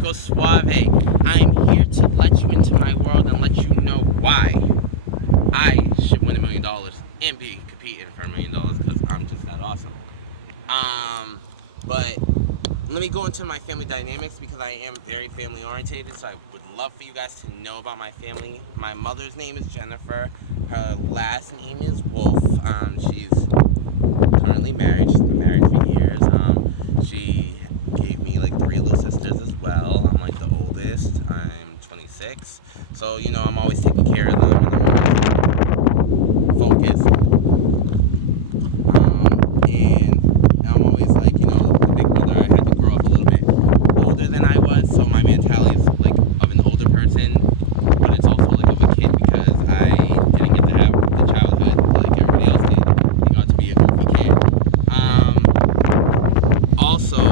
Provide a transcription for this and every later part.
Rico Suave. I am here to let you into my world and let you know why I should win $1,000,000 and be competing for $1,000,000 because I'm just that awesome. But let me go into my family dynamics because I am very family orientated, so I would love for you guys to know about my family. My mother's name is Jennifer. Her last name is Wolf. She's currently married. She's been married for years. She gave me like 3 little sisters as well. I'm like the oldest. I'm 26. So, I'm always taking care of them and I'm always focused. And I'm always like, the big brother. I had to grow up a little bit older than I was, so my mentality is like of an older person, but it's also like of a kid because I didn't get to have the childhood like everybody else did. I got to be a goofy kid. Also,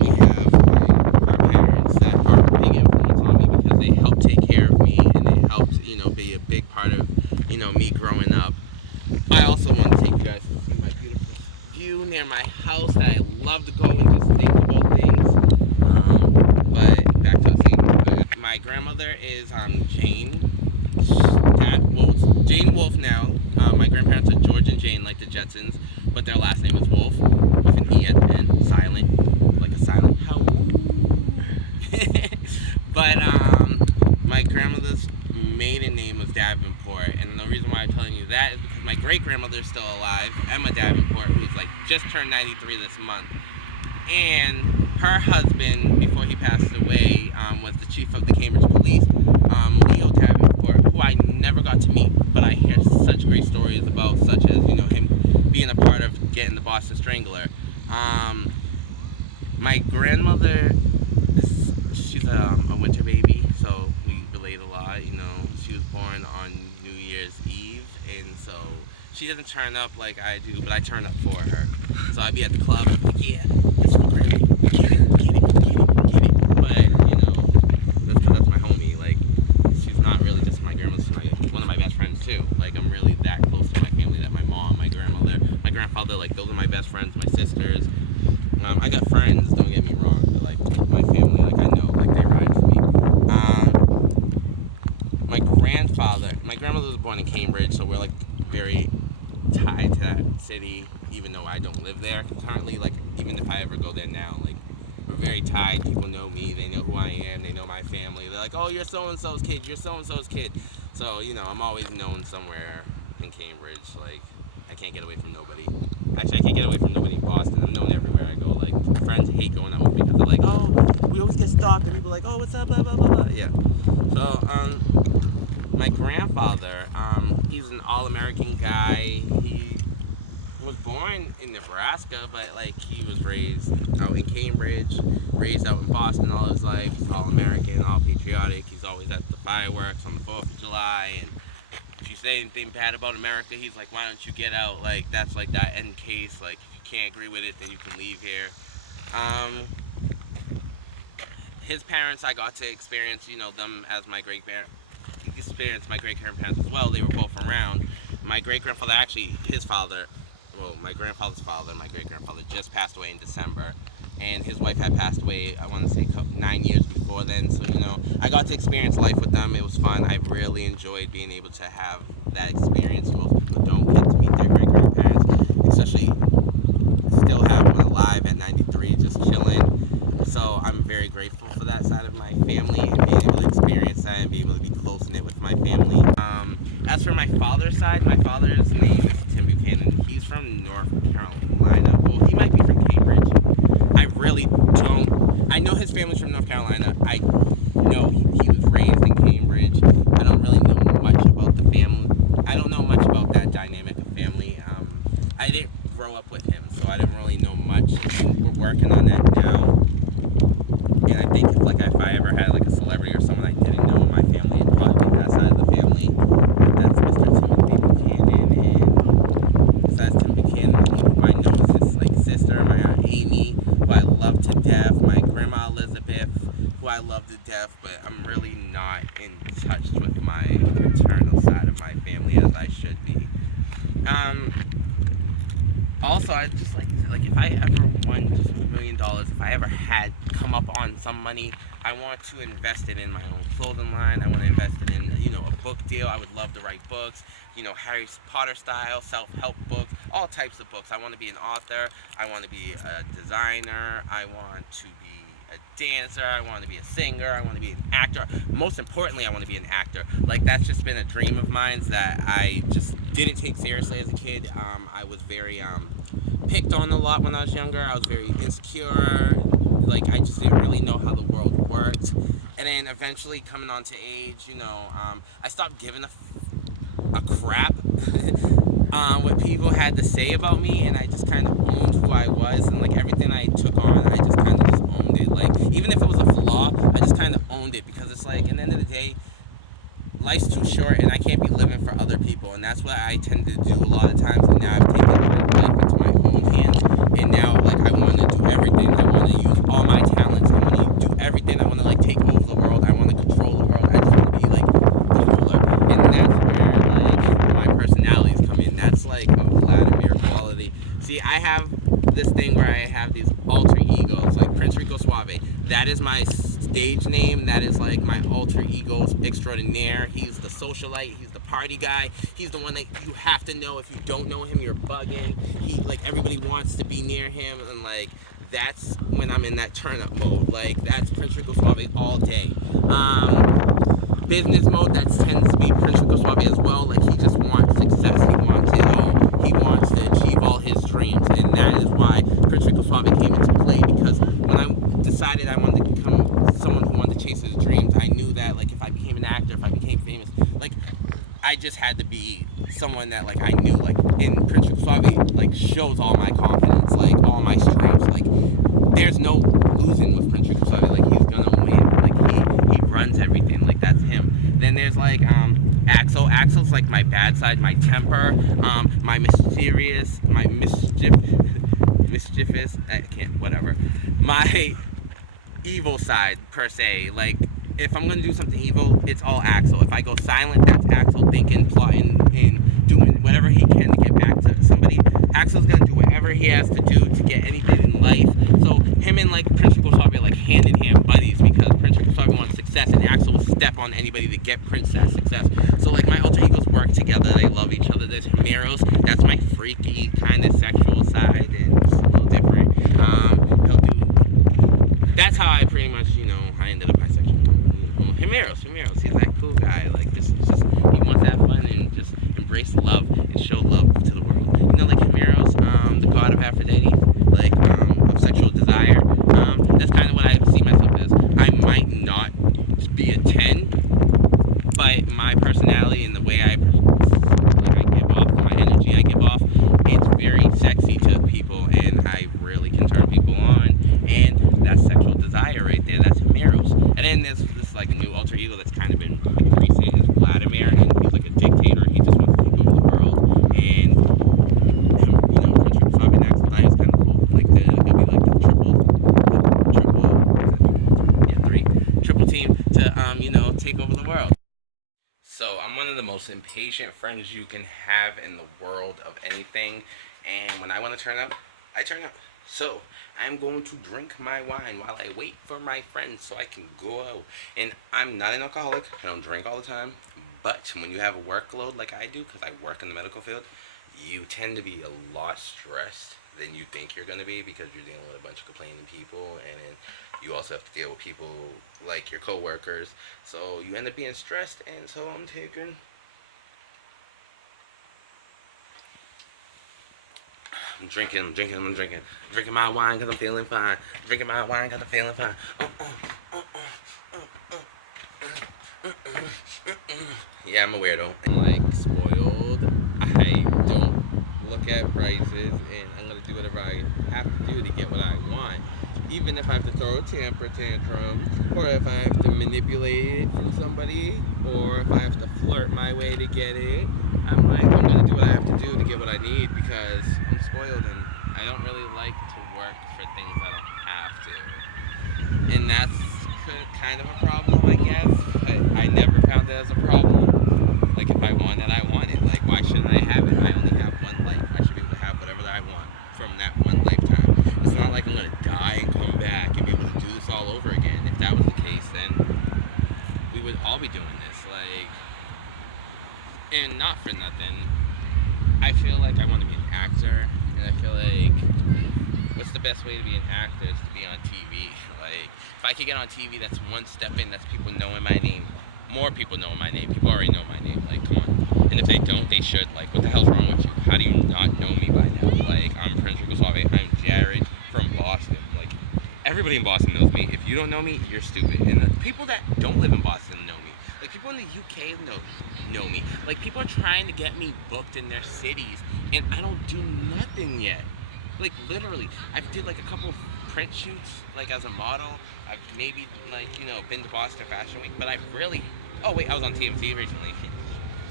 we have our parents that are a big influence on me because they help take care of me and it helps, be a big part of, me growing up. I also want to take you guys to see my beautiful view near my house that I love to go and just think about things. But back to the thing. My grandmother is Jane. It's Jane Wolf now. My grandparents are George and Jane, like the Jetsons, but their last name is Wolf with an E at the end, silent, like a silent how. But my grandmother's maiden name was Davenport, and the reason why I'm telling you that is because my great-grandmother is still alive, Emma Davenport, who's like just turned 93 this month, and her husband, before he passed away, was the chief of the Cambridge Police, Leo Davenport, who I never got to meet, but I hear such great stories about, such as, him being a part of getting the Boston Strangler. My grandmother, she's a winter baby, so we relate a lot, She was born on New Year's Eve, and so she doesn't turn up like I do, but I turn up for her. So I'd be at the club, like, yeah, it's for Grammy, get it. But, that's because that's my homie. Like, she's not really just my grandma, she's one of my best friends too. Like, I'm really that close to my family that my mom, my grandmother, my grandfather, like, those are my best friends, my sisters. I got friends, don't get me wrong, but like my family, like I know, like they ride for me. My grandmother was born in Cambridge, so we're like very tied to that city, even though I don't live there currently. Like even if I ever go there now, like we're very tied. People know me, they know who I am, they know my family. They're like, oh, you're so and so's kid, you're so and so's kid. So I'm always known somewhere in Cambridge. Like I can't get away from nobody. Actually, I can't get away from nobody in Boston. I'm known everywhere I go. Like, friends hate going out with me because they're like, oh, we always get stalked. And people are like, oh, what's up, blah, blah, blah, blah. Yeah. So, my grandfather, he's an all-American guy. He was born in Nebraska, but, like, he was raised out in Cambridge, raised out in Boston all his life. He's all-American, all patriotic. He's always at the fireworks on the 4th of July, and if you say anything bad about America, he's like, why don't you get out? Like, that's like that end case. Like, if you can't agree with it, then you can leave here. His parents, I got to experience, them as my great-grandparents. Experienced my great-grandparents as well. They were both around. My great-grandfather, actually, my grandfather's father, my great-grandfather, just passed away in December. And his wife had passed away, I want to say 9 years before then. So, I got to experience life with them. It was fun. I really enjoyed being able to have that experience. Most people don't get to meet their great-grandparents, especially still have one alive at 93, just chilling. So I'm very grateful for that side of my family and being able to experience that and be able to be close-knit with my family. As for my father's side, my father's name is Tim Buchanan. He's from North Carolina. Well, he might be from Cambridge. I really don't. I know his family's from North Carolina. I know he was raised in Cambridge. I don't really know much about the family. I don't know much about that dynamic of family. I didn't grow up with him, so I didn't really know much. We're working on that now. And I think if I ever had like a celebrity or someone I didn't know in my family, it'd probably be that side of the family. But that's Mr. Timothy Buchanan, and besides Tim Buchanan, who I know is his like sister, my aunt Amy, who I love to death, my grandma Elizabeth, who I love to death, but I'm really not in touch with my paternal side of my family as I should be. Also, I just like like if I ever won just $1 million, if I ever had come up on some money, I want to invest it in my own clothing line. I want to invest it in, a book deal. I would love to write books, Harry Potter style, self-help books, all types of books. I want to be an author. I want to be a designer. I want to be a dancer. I want to be a singer. I want to be an actor. Most importantly, I want to be an actor. Like, that's just been a dream of mine that I just didn't take seriously as a kid. I was very picked on a lot when I was younger. I was very insecure. Like, I just didn't really know how the world worked. And then eventually coming on to age, I stopped giving a crap what people had to say about me, and I just kind of owned who I was, and like everything I took on, I just kind of just owned it. Like, even if it was a flaw, I just kind of owned it, because it's like, at the end of the day, life's too short, and I can't be living for other people, and that's what I tend to do a lot of times. And now I've taken my life into my own hands, and now like I want to do everything. I want to use all my talents. I want to do everything. I want to like take over the world. I want to control the world. I just want to be like the ruler, and that's where like my personalities come in. That's like a Vladimir quality. See, I have this thing where I have these alter egos, like Prince Rico Suave. That is my stage name. That is like my alter ego extraordinaire. He's the socialite. He's the party guy. He's the one that you have to know. If you don't know him, you're bugging. He, like, everybody wants to be near him, and like that's when I'm in that turn up mode. Like, that's Prince Rico Suave all day. Business mode, that tends to be Prince Rico Suave as well. Like, he just wants success. He wants it all. He wants to achieve all his dreams, and that is why Prince Rico Suave came into play. Because when I decided I wanted to become someone who wanted to chase his dreams, I knew that like if I became an actor, if I became famous, like I just had to be someone that like I knew, like, in Prince Rico Suave, like, shows all my confidence, like all my strengths. Like, there's no losing with Prince Rico Suave. Like, he's gonna win. Like, he runs everything. Like, that's him. Then there's like Axel. Axel's like my bad side, my temper, my mischievous, I can't, whatever, my evil side per se. Like, if I'm gonna do something evil, it's all Axel. If I go silent, that's Axel thinking, plotting, and doing whatever he can to get back to somebody. Axel's gonna do whatever he has to do to get anything in life. So him and like Prince Rico Suave are like hand in hand buddies, because Prince Rico Suave wants success, and Axel will step on anybody to get Princess success. So like my alter egos work together. They love each other. There's Himeros. That's my freaky kind of sexual side, and it's a little different. He'll do. That's how I pretty much, I ended up bisexual. Himeros. He's that cool guy. Like, just he wants to have fun and just embrace love and show love to the world. Like Himeros, the god of Aphrodite, like of sexual desire. That's kind of what I see myself as. I might not be a 10, but my personality and the way I give off, my energy I give off, it's very sexy to people, and I really can turn people on. And that's sexual desire right there. That's Himeros. And then there's this like a new alter ego that's kind of been like recent, is Vladimir, and he's like a dictator. He just wants to take over the world. And Prince Rico Suave and Axel Dye is kind of cool. Like, it'll be like the triple team to take over the world. So I'm one of the most impatient friends you can have in the world of anything, and when I want to turn up, I turn up. So I'm going to drink my wine while I wait for my friends so I can go out. And I'm not an alcoholic. I don't drink all the time. But when you have a workload like I do, because I work in the medical field, you tend to be a lot stressed than you think you're going to be, because you're dealing with a bunch of complaining people, and then you also have to deal with people like your coworkers. So you end up being stressed, and so I'm drinking my wine because I'm feeling fine. Yeah, I'm a weirdo. I'm like spoiled. I don't look at prices, and I'm gonna do whatever I have to do to get what I want. Even if I have to throw a temper tantrum, or if I have to manipulate it from somebody, or if I have to flirt my way to get it, I'm gonna do what I have to do to get what I need, because I'm spoiled and I don't really like to work for things I don't have to. And that's kind of a problem, I guess, but I never found it as a problem. Like, if I want it, I want it. Like, why shouldn't I have it? I only have one life. I should be able to have whatever I want from that one life. best way to be an actor is to be on TV. Like, if I could get on TV, that's one step in. That's people knowing my name. More people know my name. People already know my name. Like, come on. And if they don't, they should. Like, what the hell's wrong with you? How do you not know me by now? Like, I'm Prince Rico Suave. I'm Jared from Boston. Like, everybody in Boston knows me. If you don't know me, you're stupid. And the people that don't live in Boston know me. Like, people in the UK know me. Like, people are trying to get me booked in their cities, and I don't do nothing yet. Like, literally, I did like a couple of print shoots, like as a model. I've maybe, like, you know, been to Boston Fashion Week, but I really, oh wait, I was on TMZ recently.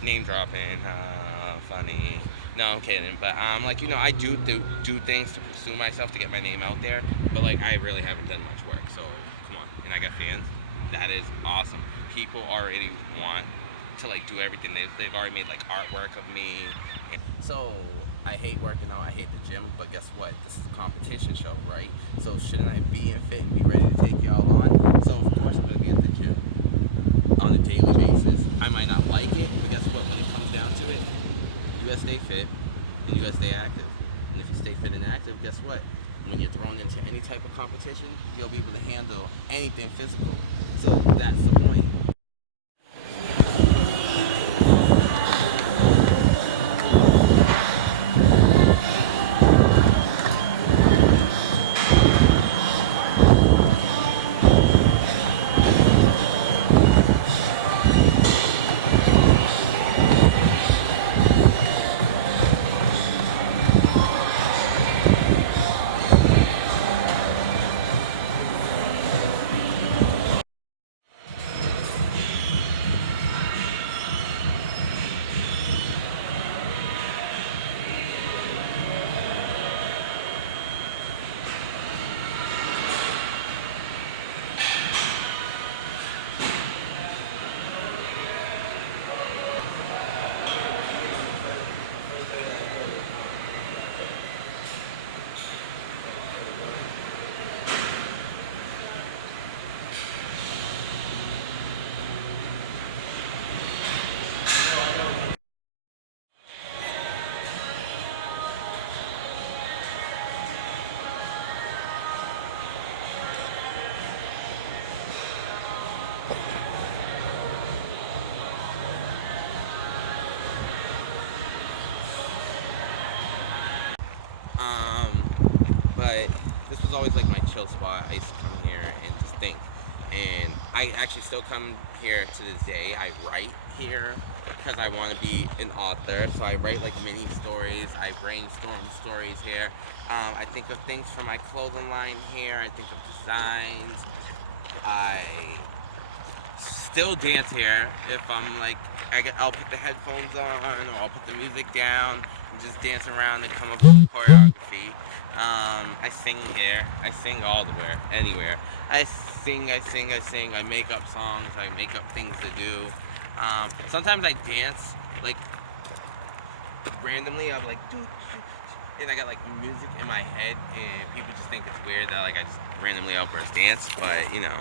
Name dropping, funny. No, I'm kidding, but like, you know, I do things to pursue myself to get my name out there, but like, I really haven't done much work, so come on. And I got fans. That is awesome. People already want to like do everything. They've already made like artwork of me. So I hate working out, I hate the gym, but guess what? This is a competition show, right? So shouldn't I be in fit and be ready to take y'all on? So of course I'm gonna be at the gym on a daily basis. I might not like it, but guess what? When it comes down to it, you gotta stay fit and you gotta stay active. And if you stay fit and active, guess what? When you're thrown into any type of competition, you'll be able to handle anything physical. So that's the point. But this was always like my chill spot. I used to come here and just think. And I actually still come here to this day. I write here because I want to be an author. So I write like mini stories. I brainstorm stories here. I think of things for my clothing line here. I think of designs. I still dance here if I'm like, I'll put the headphones on or I'll put the music down and just dance around and come up with choreography. I sing here. I sing all the where, anywhere. I sing. I make up songs. I make up things to do. Sometimes I dance like randomly. I'm like, and I got like music in my head, and people just think it's weird that like I just randomly outburst dance. But you know,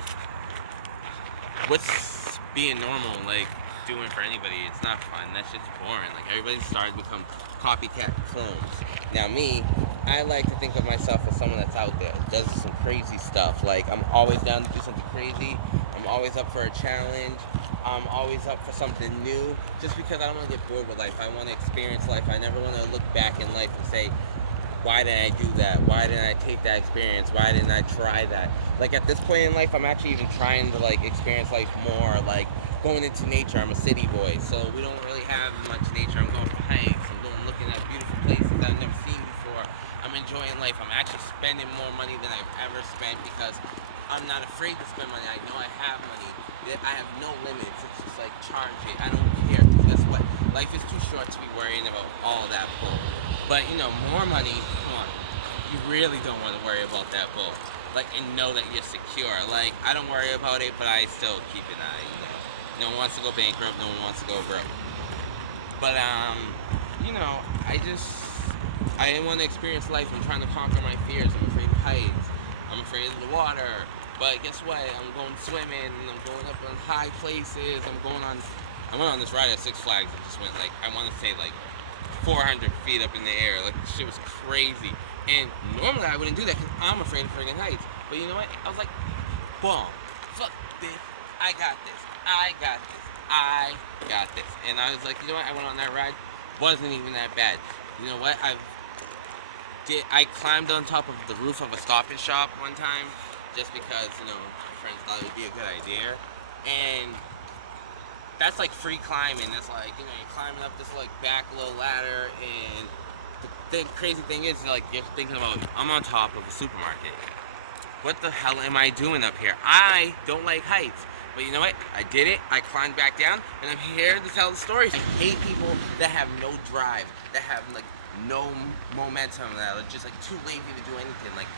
what's being normal like doing for anybody? It's not fun. That shit's boring. Like everybody's starting to become copycat clones. Now me, I like to think of myself as someone that's out there, does some crazy stuff. Like I'm always down to do something crazy. I'm always up for a challenge. I'm always up for something new. Just because I don't want to get bored with life. I want to experience life. I never want to look back in life and say, why didn't I do that? Why didn't I take that experience? Why didn't I try that? Like at this point in life, I'm actually even trying to like experience life more. Like going into nature. I'm a city boy, so we don't really have much nature. I'm going for hikes. I'm looking at beautiful places I've never seen before. I'm enjoying life. I'm actually spending more money than I've ever spent because I'm not afraid to spend money. I know I have money. I have no limits. It's just like charge it. I don't care. Because guess what? Life is too short to be worrying about all that bull. But you know, more money, come on. You really don't want to worry about that bull. Like, and know that you're secure. Like, I don't worry about it, but I still keep an eye, you know. No one wants to go bankrupt. No one wants to go broke. But, you know, I want to experience life. I'm trying to conquer my fears. I'm afraid of heights. I'm afraid of the water. But guess what? I'm going swimming, and I'm going up on high places. I went on this ride at Six Flags and just went like, I want to say like 400 feet up in the air. Like, this shit was crazy. And normally I wouldn't do that because I'm afraid of friggin' heights. But you know what? I was like, boom, fuck this. I got this. I got this. I got this. And I was like, you know what? I went on that ride. Wasn't even that bad. You know what? I climbed on top of the roof of a Stop and Shop one time just because, you know, my friends thought it would be a good idea. And that's like free climbing. That's like, you know, you're climbing up this like back little ladder, and the crazy thing is, like, you're thinking about, I'm on top of a supermarket. What the hell am I doing up here? I don't like heights. But you know what? I did it. I climbed back down, and I'm here to tell the story. I hate people that have no drive, that have like no momentum, that are just like too lazy to do anything. Like,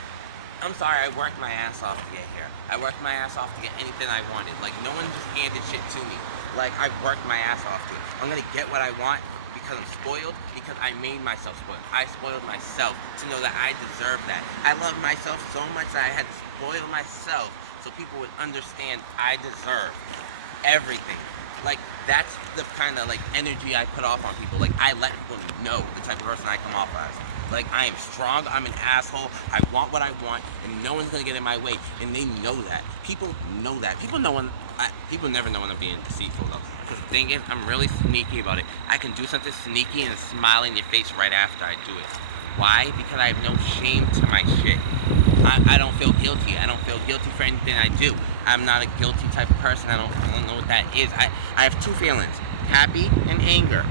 I'm sorry, I worked my ass off to get here. I worked my ass off to get anything I wanted. Like, no one just handed shit to me. Like, I worked my ass off to it. I'm gonna get what I want because I'm spoiled, because I made myself spoiled. I spoiled myself to know that I deserve that. I love myself so much that I had to spoil myself so people would understand I deserve everything. Like, that's the kind of like energy I put off on people. Like, I let people know the type of person I come off as. Like, I am strong, I'm an asshole, I want what I want, and no one's gonna get in my way, and they know that. People know that. People never know when I'm being deceitful, though. Because the thing is, I'm really sneaky about it. I can do something sneaky and smile in your face right after I do it. Why? Because I have no shame to my shit. I don't feel guilty. I don't feel guilty for anything I do. I'm not a guilty type of person. I don't know what that is. I have two feelings, happy and anger.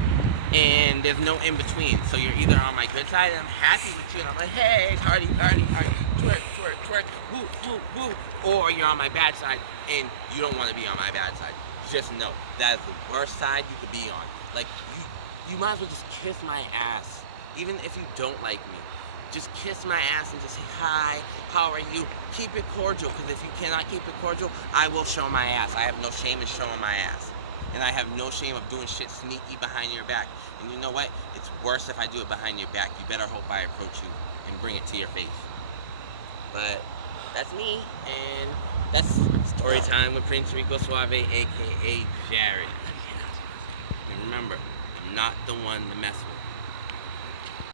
And there's no in between. So you're either on my good side and I'm happy with you and I'm like, hey, party, party, party, twerk, twerk, twerk, woo, woo, woo. Or you're on my bad side and you don't want to be on my bad side. Just know that is the worst side you could be on. Like, you might as well just kiss my ass. Even if you don't like me. Just kiss my ass and just say, hi, how are you? Keep it cordial, because if you cannot keep it cordial, I will show my ass. I have no shame in showing my ass. And I have no shame of doing shit sneaky behind your back. And you know what? It's worse if I do it behind your back. You better hope I approach you and bring it to your face. But that's me, and that's story time with Prince Rico Suave, a.k.a. Jared. And remember, I'm not the one to mess with.